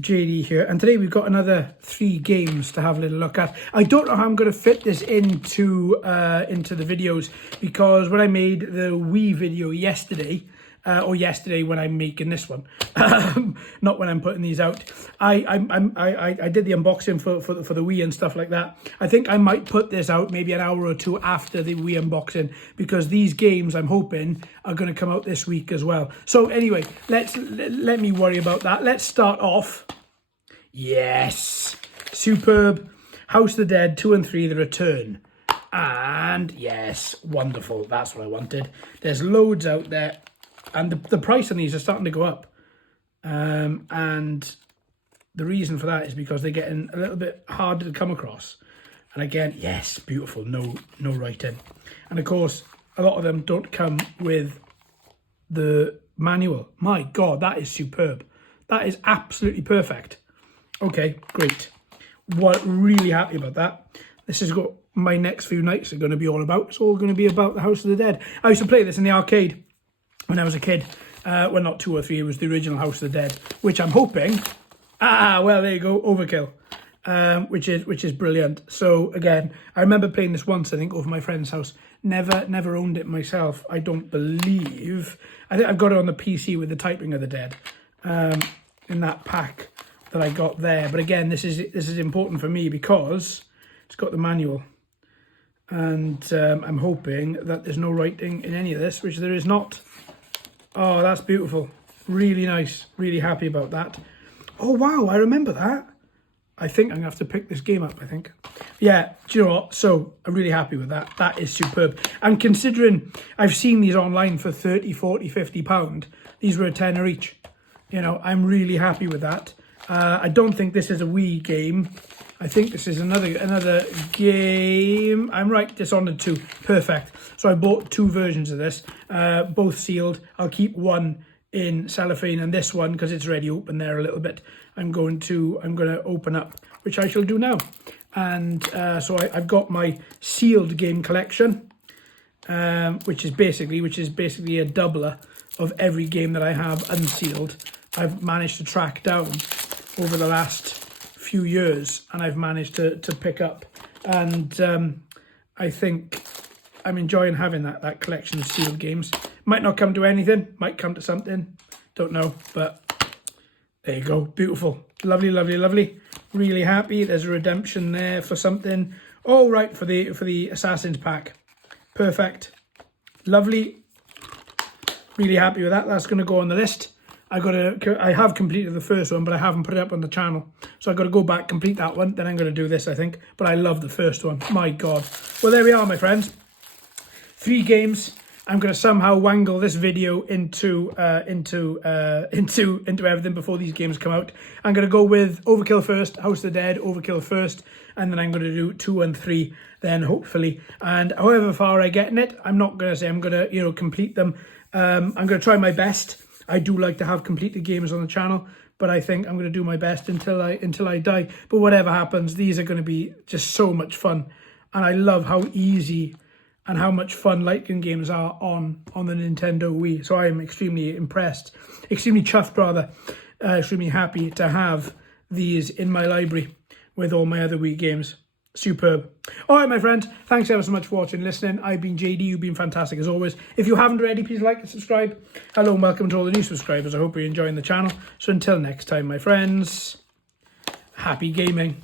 JD here, and today we've got another 3 games to have a little look at. I don't know how I'm going to fit this into the videos, because when I made the Wii video yesterday, or yesterday when I'm making this one, not when I'm putting these out, I did the unboxing for the Wii and stuff like that. I think I might put this out maybe an hour or two after the Wii unboxing, because these games I'm hoping are going to come out this week as well. So anyway, let me worry about that. Let's start off. Yes, superb. House of the Dead 2 and 3, The Return. And yes, wonderful. That's what I wanted. There's loads out there. And the price on these are starting to go up. And the reason for that is because they're getting a little bit harder to come across. And again, yes, beautiful, no writing. And of course, a lot of them don't come with the manual. My God, that is superb. That is absolutely perfect. Okay, great. What, really happy about that. This is what my next few nights are going to be all about. It's all going to be about the House of the Dead. I used to play this in the arcade when I was a kid. Well, not 2 or 3, it was the original House of the Dead, which I'm hoping, well, there you go, overkill, which is brilliant. So again, I remember playing this once, I think, over my friend's house. Never owned it myself, I don't believe. I think I've got it on the PC with the Typing of the Dead, in that pack that I got there. But again, this is important for me because it's got the manual. And I'm hoping that there's no writing in any of this, which there is not. Oh, that's beautiful. Really nice. Really happy about that. Oh, wow. I remember that. I think I'm going to have to pick this game up, I think. Yeah, do you know what? So, I'm really happy with that. That is superb. And considering I've seen these online for 30, 40, 50 pound, these were a tenner each. You know, I'm really happy with that. I don't think this is a Wii game. I think this is another game. I'm right, Dishonored 2. Perfect. So I bought 2 versions of this, both sealed. I'll keep one in cellophane, and this one, because it's already open there a little bit, I'm going to open up, which I shall do now. And so I've got my sealed game collection, which is basically a doubler of every game that I have unsealed. I've managed to track down over the last few years, and I've managed to pick up, and I think I'm enjoying having that collection of sealed games. Might not come to anything, might come to something, don't know, but there you go. Beautiful, lovely, lovely, lovely. Really happy. There's a redemption there for something. Oh, right, for the Assassin's pack. Perfect, lovely. Really happy with that. That's going to go on the list. I have completed the first one, but I haven't put it up on the channel. So I've got to go back, complete that one. Then I'm going to do this, I think. But I love the first one. My God. Well, there we are, my friends. 3 games. I'm going to somehow wangle this video into everything before these games come out. I'm going to go with Overkill first, House of the Dead, Overkill first, and then I'm going to do 2 and 3 then, hopefully. And however far I get in it, I'm not going to say I'm going to, complete them. I'm going to try my best. I do like to have completed games on the channel, but I think I'm going to do my best until I die. But whatever happens, these are going to be just so much fun. And I love how easy and how much fun light gun games are on the Nintendo Wii. So I am extremely impressed, extremely chuffed rather, extremely happy to have these in my library with all my other Wii games. Superb. All right, my friends, thanks ever so much for watching and listening. I've been JD. You've been fantastic as always. If you haven't already, please like and subscribe. Hello and welcome to all the new subscribers. I hope you're enjoying the channel. So until next time, my friends, happy gaming.